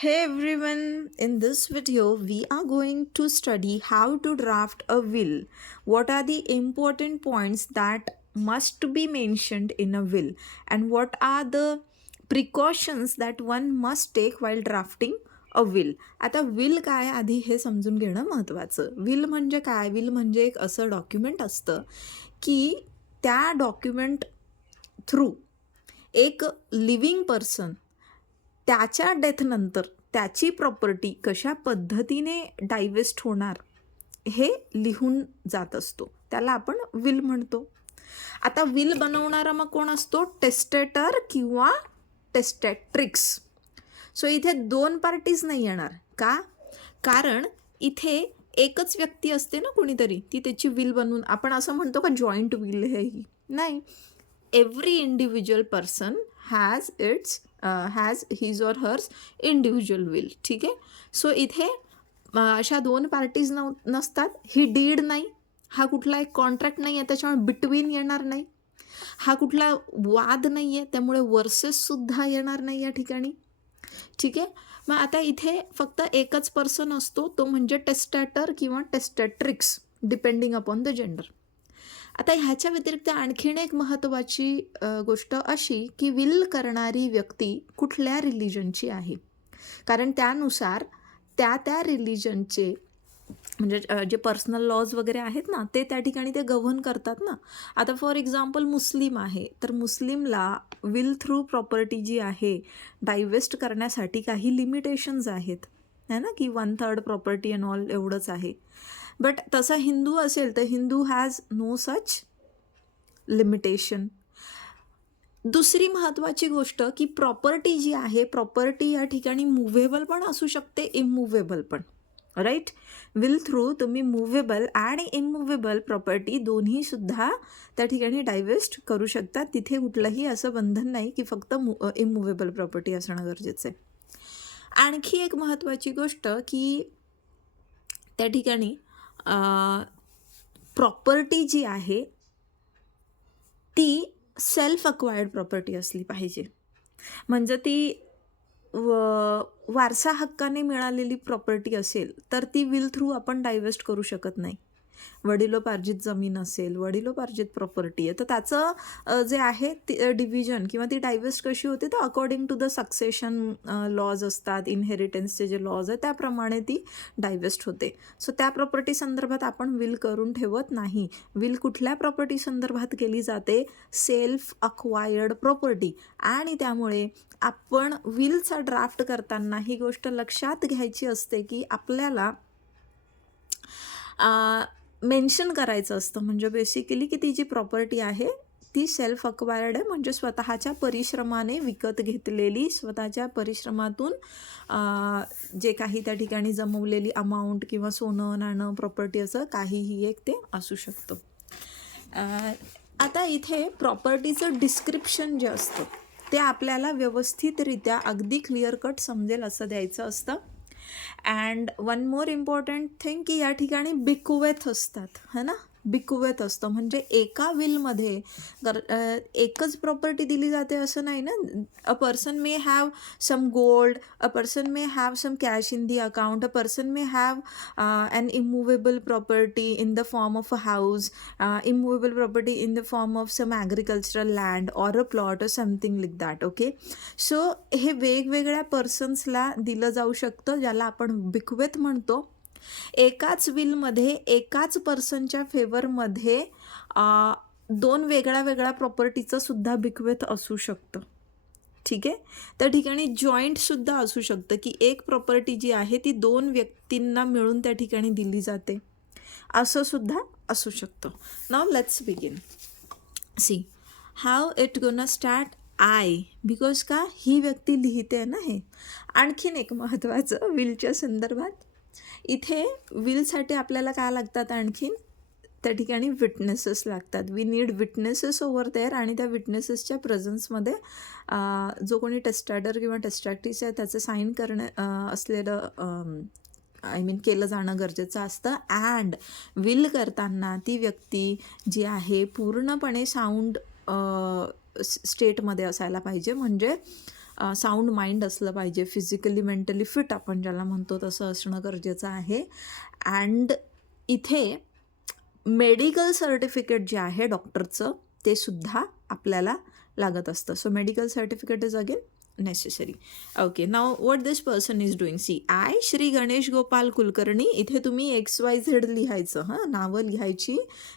Hey everyone, in this video we are going to study how to draft a will. What are the important points that must be mentioned in a will and what are the precautions that one must take while drafting a will. आता will काय आधी हे समजून घेणं महत्त्वाचं. will म्हणजे काय? will म्हणजे एक असं डॉक्युमेंट असतं की त्या डॉक्युमेंट थ्रू एक लिव्हिंग पर्सन त्याच्या डेथनंतर त्याची प्रॉपर्टी कशा पद्धतीने डायवेस्ट होणार हे लिहून जात असतो, त्याला आपण विल म्हणतो. आता विल बनवणारा मग कोण असतो? टेस्टेटर किंवा टेस्टेट्रिक्स. सो इथे दोन पार्टीज नाही येणार का? कारण इथे एकच व्यक्ती असते ना कोणीतरी, ती त्याची विल बनवून, आपण असं म्हणतो का जॉईंट विल हे ही नाही. Every individual person has his or hers individual will. ठीक आहे. सो इथे अशा दोन पार्टीज नसतात. ही डीड नाही, हा कुठला एक कॉन्ट्रॅक्ट नाही आहे, त्याच्यामुळे बिटवीन येणार नाही. हा कुठला वाद नाही आहे, त्यामुळे वर्सेससुद्धा येणार नाही या ठिकाणी. ठीक आहे. मग आता इथे फक्त एकच पर्सन असतो, तो म्हणजे टेस्टॅटर किंवा टेस्टॅट्रिक्स, डिपेंडिंग अपॉन द जेंडर. आता ह्याच्या व्यतिरिक्त आणखीन एक महत्त्वाची गोष्ट अशी की विल करणारी व्यक्ती कुठल्या रिलिजनची आहे, कारण त्यानुसार त्या रिलिजनचे म्हणजे जे पर्सनल लॉज वगैरे आहेत ना, ते त्या ठिकाणी ते गव्हर्न करतात ना. आता फॉर एक्झाम्पल मुस्लिम आहे, तर मुस्लिमला विल थ्रू प्रॉपर्टी जी आहे डायवेस्ट करण्यासाठी काही लिमिटेशन्स आहेत, है ना, की 1/3 प्रॉपर्टी अँड ऑल एवढंच आहे. बट तसा हिंदू असेल तर Hindu has no such limitation. दुसरी महत्त्वाची गोष्ट की प्रॉपर्टी जी आहे, प्रॉपर्टी या ठिकाणी मुव्हेबल पण असू शकते, इममुव्हेबल पण. राईट. विल थ्रू तुम्ही मुव्हेबल आणि इममुव्हेबल प्रॉपर्टी दोन्हीसुद्धा त्या ठिकाणी डायवेस्ट करू शकता. तिथे कुठलंही असं बंधन नाही की फक्त इममुव्हेबल प्रॉपर्टी असणं गरजेचं आहे. आणखी एक महत्त्वाची गोष्ट की त्या ठिकाणी प्रॉपर्टी जी आहे ती सेल्फ अक्वायर्ड प्रॉपर्टी असली पाहिजे. म्हणजे ती वारसा हक्काने मिळालेली प्रॉपर्टी असेल तर ती विल थ्रू आपण डायवेस्ट करू शकत नाही. वडिलोपार्जित जमीन असेल, वडिलोपार्जित प्रॉपर्टी आहे, तर त्याचं जे आहे ती डिव्हिजन किंवा ती डायवेस्ट कशी होते, तर according to the succession laws असतात, इनहेरिटन्सचे जे लॉज आहे त्याप्रमाणे ती डायवेस्ट होते. सो त्या प्रॉपर्टी संदर्भात आपण विल करून ठेवत नाही. विल कुठल्या प्रॉपर्टी संदर्भात केली जाते? Self acquired property. आणि त्यामुळे आपण विलचा ड्राफ्ट करताना ही गोष्ट लक्षात घ्यायची असते की आपल्याला मेन्शन करायचं असतं, म्हणजे बेसिकली की ती जी प्रॉपर्टी आहे ती सेल्फ अक्वायर्ड आहे, म्हणजे स्वतःच्या परिश्रमाने विकत घेतलेली, स्वतःच्या परिश्रमातून जे काही त्या ठिकाणी जमवलेली अमाऊंट किंवा सोनं नाणं प्रॉपर्टी असं काहीही एक ते असू शकतं. आता इथे प्रॉपर्टीचं डिस्क्रिप्शन जे असतं ते आपल्याला व्यवस्थितरित्या अगदी क्लिअर कट समजेल असं द्यायचं असतं. And one more important thing की या ठिकाणी बिक्वेथ असतात, है ना. बिक्वेथ असतं म्हणजे एका विलमध्ये एकच प्रॉपर्टी दिली जाते असं नाही ना. A person may have some gold, a person may have some cash in the account, a person may have an immovable property in the form of a house, immovable property in the form of some agricultural land or a plot or something like that. Okay. So हे वेगवेगळ्या पर्सन्सला दिलं जाऊ शकतं, ज्याला आपण बिक्वेथ म्हणतो. एकाच विलमध्ये एकाच पर्सनच्या फेवरमध्ये दोन वेगळ्या प्रॉपर्टीचं सुद्धा बिक्वेथ असू शकतं. ठीक आहे. त्या ठिकाणी जॉईंटसुद्धा असू शकतं की एक प्रॉपर्टी जी आहे ती दोन व्यक्तींना मिळून त्या ठिकाणी दिली जाते, असं सुद्धा असू शकतं. Now let's begin. See how it gonna start. I, because का ही व्यक्ती लिहिते ना हे. आणखीन एक महत्त्वाचं विलच्या संदर्भात, इथे विलसाठी आपल्याला काय लागतात आणखीन? त्या ठिकाणी विटनेसेस लागतात. We need witnesses over there. आणि त्या विटनेसेसच्या प्रेझन्समध्ये जो कोणी टेस्टाडर किंवा टेस्टॅक्टिस आहे त्याचं साईन असलेलं केलं जाणं गरजेचं असतं. अँड विल करताना ती व्यक्ती जी आहे पूर्णपणे साऊंड स्टेटमध्ये असायला पाहिजे, म्हणजे साऊंड माइंड असलं पाहिजे, फिजिकली मेंटली फिट आपण ज्याला म्हणतो तसं असणं गरजेचं आहे. अँड इथे मेडिकल सर्टिफिकेट जे आहे डॉक्टरचं ते सुद्धा आपल्याला लागत असतं. So medical certificate is again necessary. Okay, now what this person is doing. See, I Shri Ganesh Gopal Kulkarni. इथे तुम्ही XYZ लिहायचं, हां, नावं लिहायची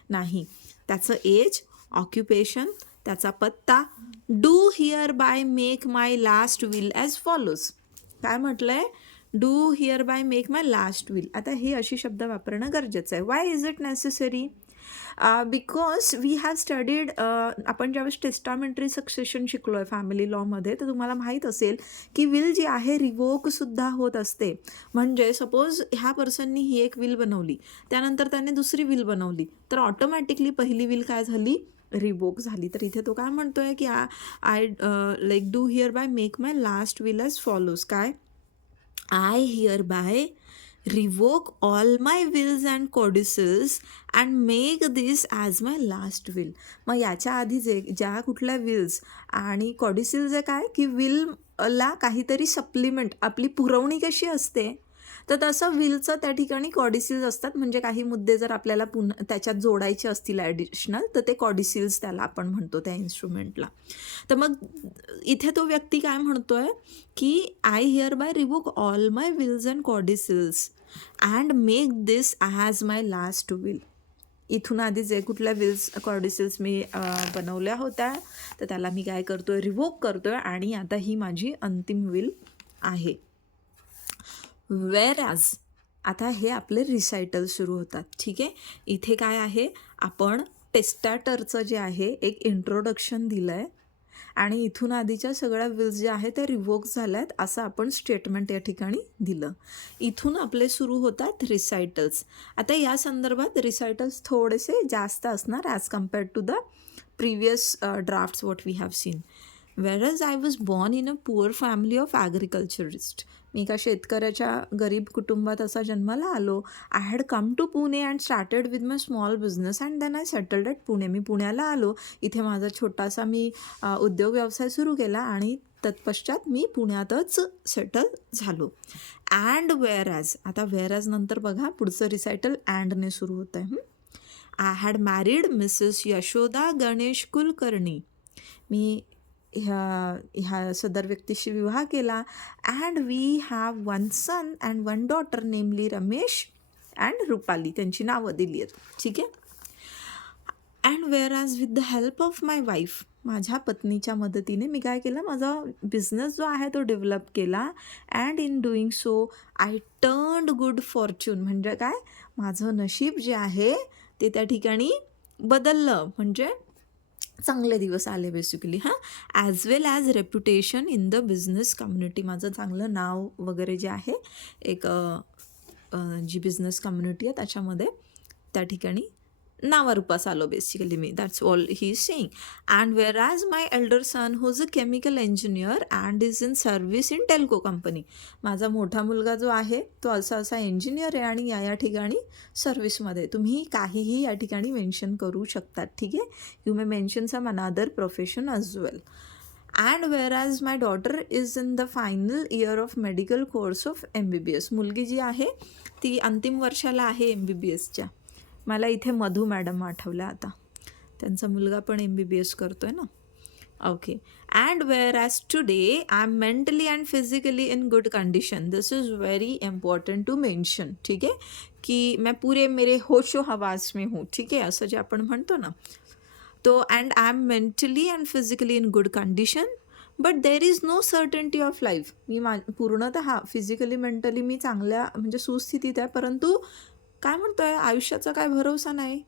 नाही. त्याचं एज, ऑक्युपेशन, त्याचा पत्ता. Do hereby make my last will as follows. काय म्हटलं आहे? Do hereby make my last will. आता हे अशी शब्द वापरणं गरजेचं आहे. Why is it necessary? Because we have studied, आपण ज्यावेळेस टेस्टामेंटरी सक्सेशन शिकलो आहे फॅमिली लॉमध्ये, तर तुम्हाला माहीत असेल की विल जी आहे रिवोकसुद्धा होत असते. म्हणजे सपोज ह्या पर्सननी ही एक विल बनवली, त्यानंतर त्याने दुसरी विल बनवली, तर ऑटोमॅटिकली पहिली विल काय झाली? रिवोक झाली. तर इथे तो काय म्हणतोय की I like do hereby make my last will as follows. काय? I hereby revoke all my wills and codicils and make this as my last will. मग याच्या आधी ज्या कुठल्या विल्स आणि कॉडिसिल्स आहे काय की विलला काहीतरी सप्लिमेंट, आपली पुरवणी कशी असते, तर तसं विलचं त्या ठिकाणी कॉडिसिल्स असतात. म्हणजे काही मुद्दे जर आपल्याला पुन्हा त्याच्यात जोडायचे असतील ॲडिशनल, तर ते कॉडिसिल्स त्याला आपण म्हणतो त्या इन्स्ट्रुमेंटला. तर मग इथे तो व्यक्ती काय म्हणतोय की I hereby revoke all my wills and codicils and make this as my last will. इथून आधी जे कुठल्या विल्स कॉडिसिल्स मी बनवल्या होत्या, तर त्याला मी काय करतोय? रिवोक करतोय, आणि आता ही माझी अंतिम विल आहे. वेअर ॲज आता हे आपले रिसायटल सुरू होतात. ठीक आहे, इथे काय आहे? आपण टेस्टाटरचं जे आहे एक इंट्रोडक्शन दिलं आहे, आणि इथून आधीच्या सगळ्या विल्स ज्या आहेत त्या रिवोक झाल्या आहेत असं आपण स्टेटमेंट या ठिकाणी दिलं. इथून आपले सुरू होतात रिसायटल्स. आता या संदर्भात रिसायटल्स थोडेसे जास्त असणार as compared to the previous drafts what we have seen. Whereas I was born in a poor family of agriculturists. मी एका शेतकऱ्याच्या गरीब कुटुंबात असा जन्माला आलो. I had come to Pune and started with my small business and then I settled at Pune. मी पुण्याला आलो, इथे माझा छोटासा मी उद्योग व्यवसाय सुरू केला, आणि तत्पश्चात मी पुण्यातच सेटल झालो. अँड वेअर ॲज, आता वेअर ॲज नंतर बघा पुढचं रिसायटल अँडने सुरू होतं आहे. I had married Mrs Yashoda Ganesh Kulkarni. मी ह्या सदर व्यक्तीशी विवाह केला. And we have one son and one daughter namely Ramesh and Rupali. त्यांची नावं दिली आहेत. ठीक आहे. And wear as with the help of my wife, माझ्या पत्नीच्या मदतीने मी काय केलं? माझा बिझनेस जो आहे तो डेव्हलप केला. And in doing so I turned good Fortune. म्हणजे काय? माझं नशीब जे आहे ते त्या ठिकाणी बदललं, म्हणजे चांगले दिवस आले बेसिकली. हां, as well as reputation in the business community. माझं चांगलं नाव वगैरे जे आहे एक जी बिझनेस कम्युनिटी आहे त्याच्यामध्ये त्या ठिकाणी नावारूपास आलो बेसिकली मी. That's all he is saying. And whereas my elder son who's a chemical engineer and is in service in Telco company. माझा मोठा मुलगा जो आहे तो असा इंजिनियर आहे आणि या ठिकाणी सर्व्हिसमध्ये. तुम्ही काहीही या ठिकाणी मेन्शन करू शकतात. ठीक आहे. यू मे मेन्शन सम अनादर profession as well. And whereas my daughter is in the final year of medical course of MBBS. मुलगी जी आहे ती अंतिम वर्षाला आहे MBBSच्या. मला इथे मधू मॅडम आठवल्या आता, त्यांचा मुलगा पण MBBS करतो आहे ना. Okay. And whereas today I am mentally and physically in good condition. This is very important to mention. ठीक है, कि मैं पूरे मेरे होशो हवास में हूँ. ठीक है, असं जे आपण म्हणतो ना. तो and I am mentally and physically in good condition but there is no certainty of life. मी पूर्णतः फिजिकली मेंटली मी चांगल्या म्हणजे सुस्थितीत आहे, परंतु काय म्हणतोय आयुष्याचा काय भरोसा नाही.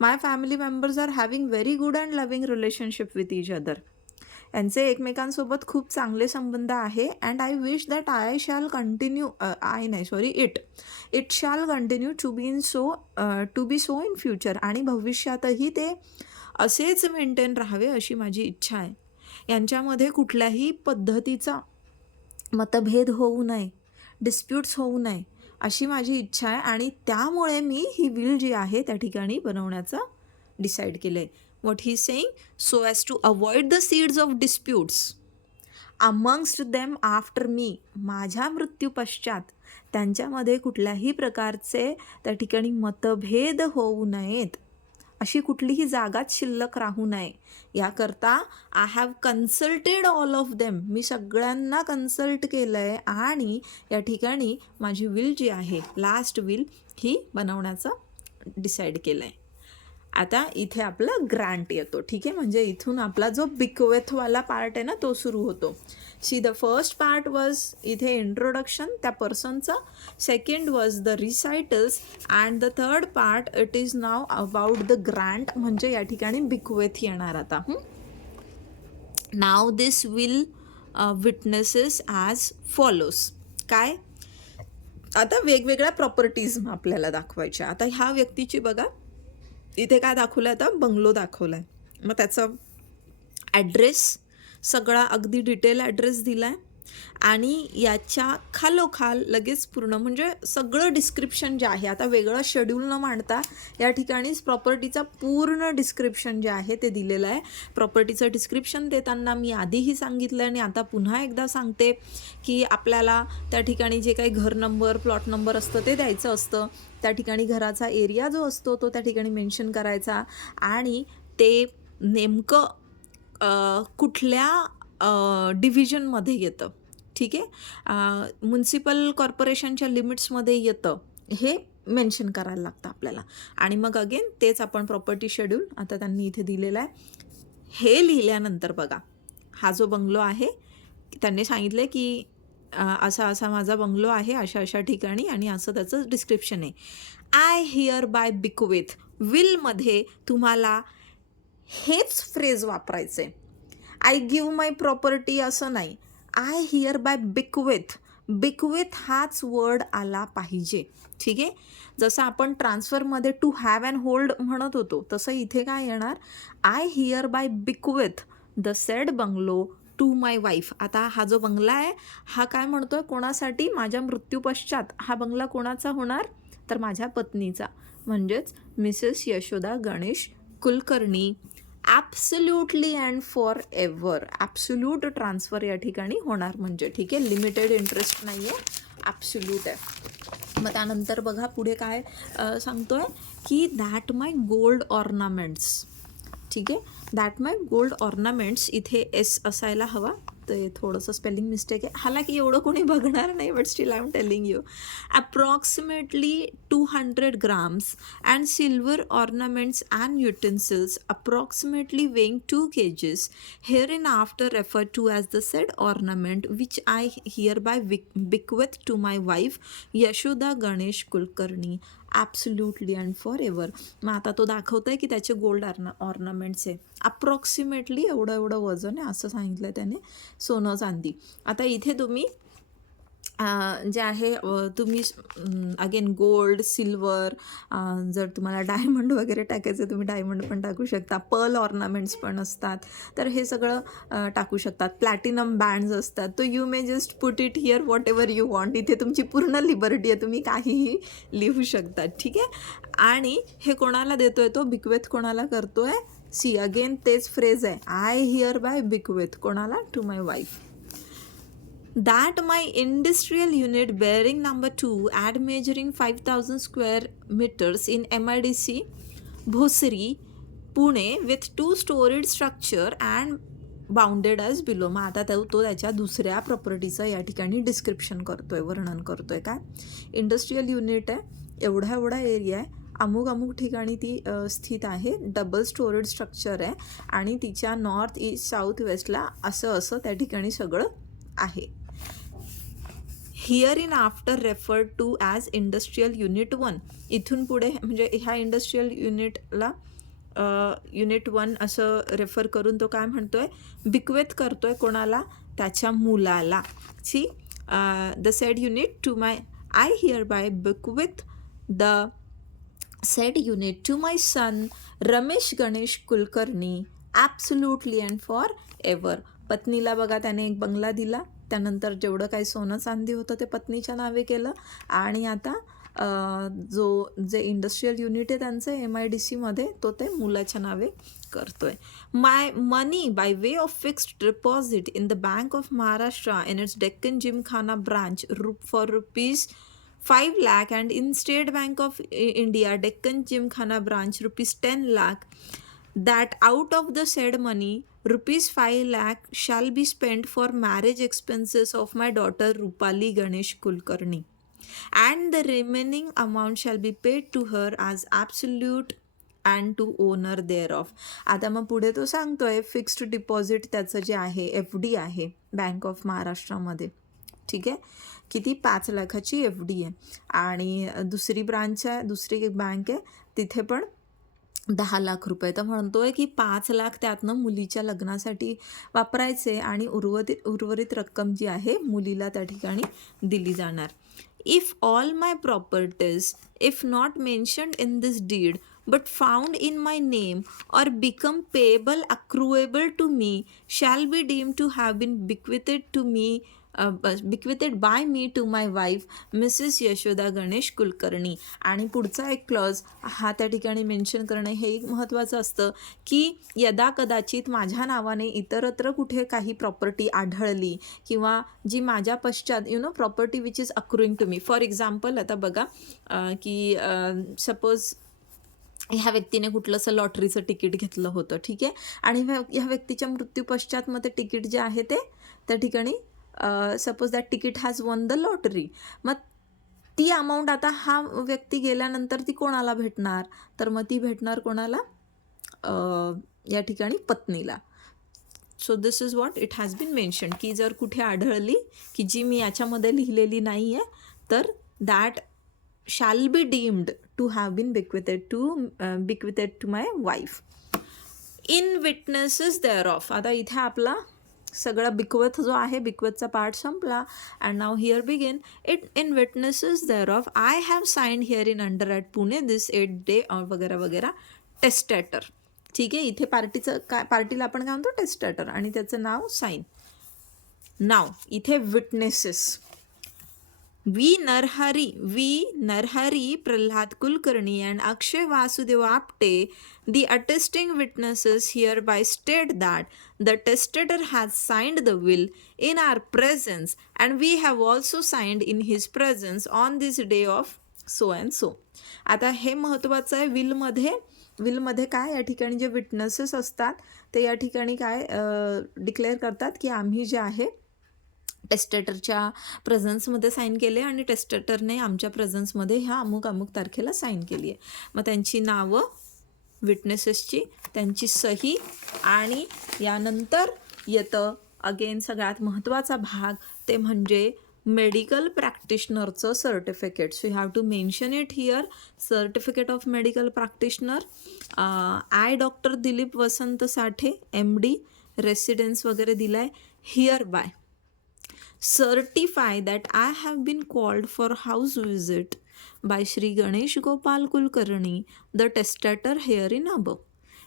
My family members are having very good and loving relationship with each other. यांचे एकमेकांसोबत खूप चांगले संबंध आहे. And I wish that I shall continue it shall continue to be so in future. आणि भविष्यातही ते असेच मेंटेन राहावे अशी माझी इच्छा आहे. यांच्यामध्ये कुठल्याही पद्धतीचा मतभेद होऊ नये, डिस्प्यूट्स होऊ नये अशी माझी इच्छा आहे. आणि त्यामुळे मी ही विल जी आहे त्या ठिकाणी बनवण्याचं डिसाईड केलं आहे. What he saying, so as to avoid the seeds of disputes amongst them after me, माझ्या मृत्यूपश्चात त्यांच्यामध्ये कुठल्याही प्रकारचे त्या ठिकाणी मतभेद होऊ नयेत, अशी कुठलीही जागाच शिल्लक राहू नये, याकरता I have consulted all of them, मी सगळ्यांना कन्सल्ट केलं आहे आणि या ठिकाणी माझी विल जी आहे, लास्ट विल ही बनवण्याचं डिसाईड केलं आहे. आता इथे आपलं ग्रँट येतो, ठीक आहे. म्हणजे इथून आपला जो बिक्वेथवाला पार्ट आहे ना तो सुरू होतो. See the first part was इथे इंट्रोडक्शन त्या पर्सनचा, second was the recitals and the third part it is now about the grant, म्हणजे या ठिकाणी बिक्वेथ येणार आता. Now this will witnesses as follows. काय आता वेगवेगळ्या प्रॉपर्टीज आपल्याला दाखवायच्या. आता ह्या व्यक्तीची बघा इथे काय दाखवलं आहे, आता बंगलो दाखवला आहे. मग त्याचा ॲड्रेस सगळा अगदी डिटेल ॲड्रेस दिला आहे आणि याच्या खालोखाल लगेच पूर्ण म्हणजे सगळं डिस्क्रिप्शन जे आहे, आता वेगळं शेड्यूल न मांडता या ठिकाणीच प्रॉपर्टीचा पूर्ण डिस्क्रिप्शन जे आहे ते दिलेलं आहे. प्रॉपर्टीचं डिस्क्रिप्शन देताना मी आधीही सांगितलं आणि आता पुन्हा एकदा सांगते की आपल्याला त्या ठिकाणी जे काही घर नंबर प्लॉट नंबर असतं ते द्यायचं असतं, त्या ठिकाणी घराचा एरिया जो असतो तो त्या ठिकाणी मेन्शन करायचा आणि ते नेमकं कुठल्या डिव्हिजनमध्ये येतं, ठीक आहे, म्युन्सिपल कॉर्पोरेशनच्या लिमिट्समध्ये येतं हे मेन्शन करायला लागतं आपल्याला. आणि मग अगेन तेच आपण प्रॉपर्टी शेड्यूल आता त्यांनी इथे दिलेलं आहे. हे लिहिल्यानंतर बघा हा जो बंगलो आहे त्यांनी सांगितलं की असा असा माझा बंगलो आहे अशा अशा ठिकाणी आणि असं त्याचं डिस्क्रिप्शन आहे. आय हिअर बाय बिक्वेथ, विलमध्ये तुम्हाला हेच फ्रेज वापरायचे. आय गिव्ह माय प्रॉपर्टी असं नाही, आय हिअर बाय बिक्वेथ, बिक्वेथ हाच वर्ड आला पाहिजे, ठीक आहे. जसं आपण ट्रान्सफरमध्ये टू हॅव अँड होल्ड म्हणत होतो तसं इथे काय येणार, I hereby bequeath the said bungalow to my wife. आता हा जो बंगला आहे हा काय म्हणतोय, कोणासाठी, माझ्या मृत्यूपश्चात हा बंगला कोणाचा होणार, तर माझ्या पत्नीचा, म्हणजेच Mrs Yashoda Ganesh Kulkarni. Absolutely and for ever, absolute transfer या ठिकाणी होणार म्हणजे, ठीक आहे, लिमिटेड इंटरेस्ट नाही आहे, ॲब्सोल्यूट आहे. मग त्यानंतर बघा पुढे काय सांगतोय की दॅट माय गोल्ड ऑर्नामेंट्स, ठीक आहे, दॅट माय गोल्ड ऑर्नामेंट्स, इथे एस असायला हवा, ते थोडंसं स्पेलिंग मिस्टेक आहे, हालाकी एवढं कोणी बघणार नाही, but still I am telling you. Approximately 200 grams and silver ornaments and utensils approximately weighing 2 kgs hereinafter referred to as the said ornament which I hereby bequeath to my wife Yashoda Ganesh Kulkarni absolutely and for ever. मग आता तो दाखवतो आहे की त्याचे gold ornaments आहे, approximately एवढं एवढं वजन आहे असं सांगितलं आहे त्याने, सोनं चांदी. आता इथे तुम्ही जे आहे तुम्ही अगेन गोल्ड सिल्वर, जर तुम्हाला डायमंड वगैरे टाकायचं तुम्ही डायमंड पण टाकू शकता, पर्ल ऑर्नामेंट्स पण असतात तर हे सगळं टाकू शकतात, प्लॅटिनम बँड्स असतात, तो you may just put it here what ever you want, इथे तुमची पूर्ण लिबर्टी आहे, तुम्ही काहीही लिहू शकतात, ठीक आहे. आणि हे कोणाला देतोय, तो बिक्वेथ कोणाला करतोय, सी अगेन तेच फ्रेज आहे, आय हिअर बाय बिक्वेथ कोणाला, to my wife. That my industrial unit bearing number 2 and measuring 5,000 square meters in MIDC Bhosri Pune with 2-storied structure and bounded as below. मग आता तो त्याच्या दुसऱ्या प्रॉपर्टीचं या ठिकाणी डिस्क्रिप्शन करतोय, वर्णन करतोय. काय इंडस्ट्रीयल युनिट आहे, एवढा एवढा एरिया आहे, अमुक अमुक ठिकाणी ती स्थित आहे, डबल स्टोरेड स्ट्रक्चर आहे आणि तिच्या नॉर्थ ईस्ट साऊथ वेस्टला असं असं त्या ठिकाणी सगळं आहे. Hereinafter referred to as industrial unit 1, इथून पुढे म्हणजे ह्या इंडस्ट्रीयल युनिटला युनिट 1 असं रेफर करून तो काय म्हणतोय, बिक्वेथ करतोय कोणाला, त्याच्या मुलाला. See the said unit to my, I hereby bequeath the said unit to my son Ramesh Ganesh Kulkarni absolutely and forever. पत्नीला बघा त्याने एक बंगला दिला, त्यानंतर जेवढं काही सोनं चांदी होतं ते पत्नीच्या नावे केलं आणि आता जे इंडस्ट्रियल युनिट आहे त्यांचं MIDCमध्ये तो ते मुलाच्या नावे करतोय. My money by way of fixed deposit in the Bank of Maharashtra in its Deccan Gymkhana branch for rupees 5 lakh and in State Bank of India Deccan Gymkhana branch rupees 10 lakh, that out of the said money rupees 5 lakh shall be spent for marriage expenses of my daughter Rupali Ganesh Kulkarni, and the remaining amount shall be paid to her as absolute and to owner thereof. आता मग पुढे तो सांगतोय fixed deposit त्याचं जे आहे FD आहे bank of महाराष्ट्रामध्ये. ठीक आहे, किती 5 लाखाची FD आहे. आणि दुसरी ब्रांच आहे, दुसरी एक बँक आहे, तिथे पण 10 लाख रुपये. तर म्हणतोय की 5 लाख त्यातनं मुलीच्या लग्नासाठी वापरायचे आणि उर्वरित रक्कम जी आहे मुलीला त्या ठिकाणी दिली जाणार. If all my properties if not mentioned in this deed but found in my name or become payable accruable to me shall be deemed to have been bequeathed by me to my wife Mrs. Yashoda Ganesh Kulkarni. आणि पुढचा एक clause हा त्या ठिकाणी mention करणं हे एक महत्त्वाचं असतं की यदा कदाचित माझ्या नावाने इतरत्र कुठे काही प्रॉपर्टी आढळली किंवा जी माझ्या पश्चात property which is accruing to me. For example आता बघा की सपोज ह्या व्यक्तीने कुठलंसं लॉटरीचं तिकीट घेतलं होतं. ठीक आहे, आणि ह्या व्यक्तीच्या मृत्यू पश्चात मग ते तिकीट जे आहे ते त्या ठिकाणी suppose that ticket has one the lottery. मग ती अमाऊंट आता हा व्यक्ती गेल्यानंतर ती कोणाला भेटणार, तर मग ती भेटणार कोणाला, या ठिकाणी पत्नीला. So this is what it has been mention की जर कुठे आढळली की जी मी याच्यामध्ये लिहिलेली नाही आहे तर that shall be deemed to have been bequeathed to my wife. In witnesses thereof. आता इथे आपला सगळा बिक्वथ जो आहे बिक्वथचा पार्ट संपला. And now here begin it. In witnesses thereof I have signed here in under at Pune this 8 day वगैरे वगैरे testator. ठीक आहे, इथे पार्टीला आपण काय म्हणतो टेस्टेटर आणि त्याचं नाव साईन. नाव इथे witnesses We Narhari Prahlad Kulkarni and Akshay Vasudev Apte, the attesting witnesses hereby state that the testator has signed the will in our presence and we have also signed in his presence on this day of so and so. आता हे महत्त्वाचं आहे. विलमध्ये काय या ठिकाणी जे witnesses असतात ते या ठिकाणी काय डिक्लेअर करतात की आम्ही जे आहे टेस्टेटरच्या प्रेझन्समध्ये साईन केले आणि टेस्टेटरने आमच्या प्रेझन्समध्ये ह्या अमुक तारखेला साईन केली आहे. मग त्यांची नावं विटनेसेसची, त्यांची सही, आणि यानंतर येतं अगेन सगळ्यात महत्त्वाचा भाग ते म्हणजे मेडिकल प्रॅक्टिशनरचं certificate. So you have to mention it here. Certificate of medical practitioner. I doctor Dilip Vasant Sathe MD residence वगैरे दिला आहे. Hereby certify that I have been called for house visit by Shri Ganesh Gopal Kulkarni, the testator herein above,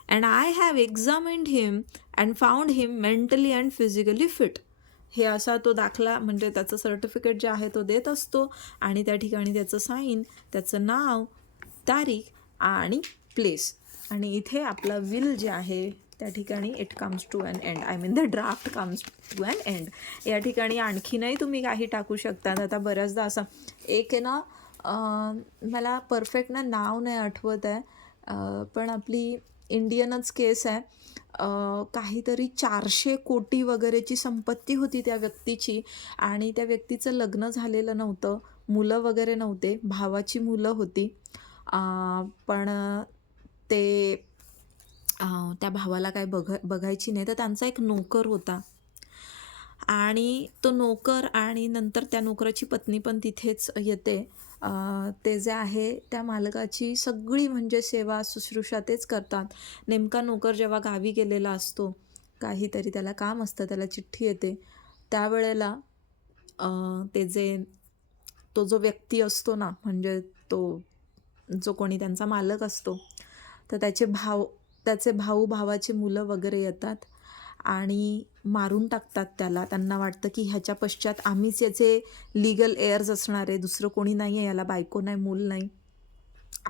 and I have examined him and found him mentally and physically fit. हे असा तो दाखला म्हणजे त्याचं certificate जे आहे तो देत असतो आणि त्या ठिकाणी त्याचं साईन, त्याचं नाव, तारीख आणि प्लेस. आणि इथे आपला विल जे आहे त्या ठिकाणी it comes to an end. I mean the draft comes to an end. या ठिकाणी आणखीनही तुम्ही काही टाकू शकतात. आता बऱ्याचदा असं एक आहे ना, मला परफेक्ट नाव नाही आठवत आहे, पण आपली इंडियनच केस आहे. काहीतरी 400 कोटी वगैरेची संपत्ती होती त्या व्यक्तीची आणि त्या व्यक्तीचं लग्न झालेलं नव्हतं, मुलं वगैरे नव्हते, भावाची मुलं होती. पण ते त्या भावाला काय बघायची नाही, तर त्यांचा एक नोकर होता आणि तो नोकर आणि नंतर त्या नोकराची पत्नी पण तिथेच येते. ते जे आहे त्या मालकाची सगळी म्हणजे सेवा शुश्रूषा तेच करतात. नेमका नोकर जेव्हा गावी गेलेला असतो, काहीतरी त्याला काम असतं, त्याला चिठ्ठी येते, त्यावेळेला तो जो व्यक्ती असतो ना, म्हणजे तो जो कोणी त्यांचा मालक असतो, तर त्याचे भाऊ, भावाची मुलं वगैरे येतात आणि मारून टाकतात त्याला. त्यांना वाटतं की ह्याच्या पश्चात आम्हीच याचे लीगल एअर्स असणार आहे, दुसरं कोणी नाही आहे, याला बायको नाही, मूल नाही.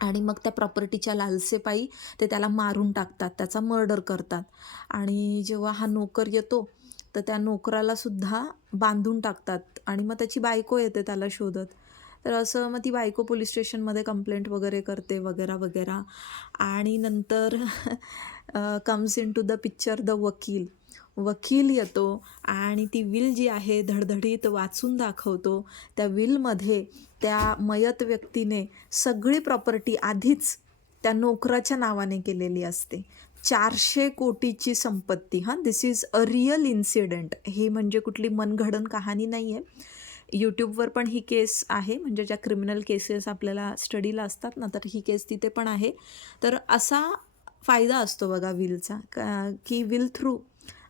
आणि मग त्या प्रॉपर्टीच्या लालसेपायी ते त्याला मारून टाकतात, त्याचा मर्डर करतात. आणि जेव्हा हा नोकर येतो तर त्या नोकराला सुद्धा बांधून टाकतात आणि मग त्याची बायको येते त्याला शोधत. तर असं मग ती बायको पोलीस स्टेशनमध्ये कंप्लेंट वगैरे करते वगैरे वगैरे. आणि नंतर comes in to the picture the वकील. वकील येतो आणि ती विल जी आहे धडधडीत वाचून दाखवतो. त्या विलमध्ये त्या मयत व्यक्तीने सगळी प्रॉपर्टी आधीच त्या नोकराच्या नावाने केलेली असते. 400 कोटीची संपत्ती. हां, दिस इज अ रिअल इन्सिडेंट. हे म्हणजे कुठली मनगढंत कहाणी नाही आहे. यूट्यूबवर पण ही केस आहे, म्हणजे ज्या क्रिमिनल केसेस आपल्याला स्टडीला असतात ना, तर ही केस तिथे पण आहे. तर असा फायदा असतो बघा विलचा, की विल थ्रू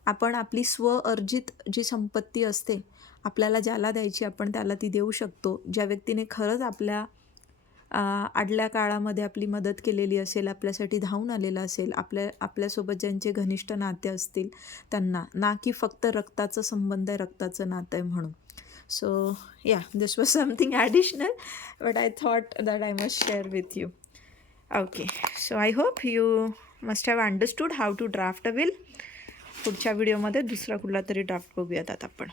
आपण आपली स्वअर्जित जी संपत्ती असते, आपल्याला ज्याला द्यायची आपण त्याला ती देऊ शकतो. ज्या व्यक्तीने खरंच आपल्या आडल्या काळामध्ये आपली मदत केलेली असेल, आपल्यासाठी धावून आलेला असेल, आपल्यासोबत ज्यांचे घनिष्ठ नाते असतील त्यांना, ना की फक्त रक्ताचा संबंध आहे, रक्ताचं नातं आहे म्हणून. So yeah, this was something additional, but I thought that I must share with you. Okay, so I hope you must have understood how to draft a will. पुढच्या व्हिडिओमध्ये दुसरा कुठला तरी ड्राफ्ट बघूयात आता आपण.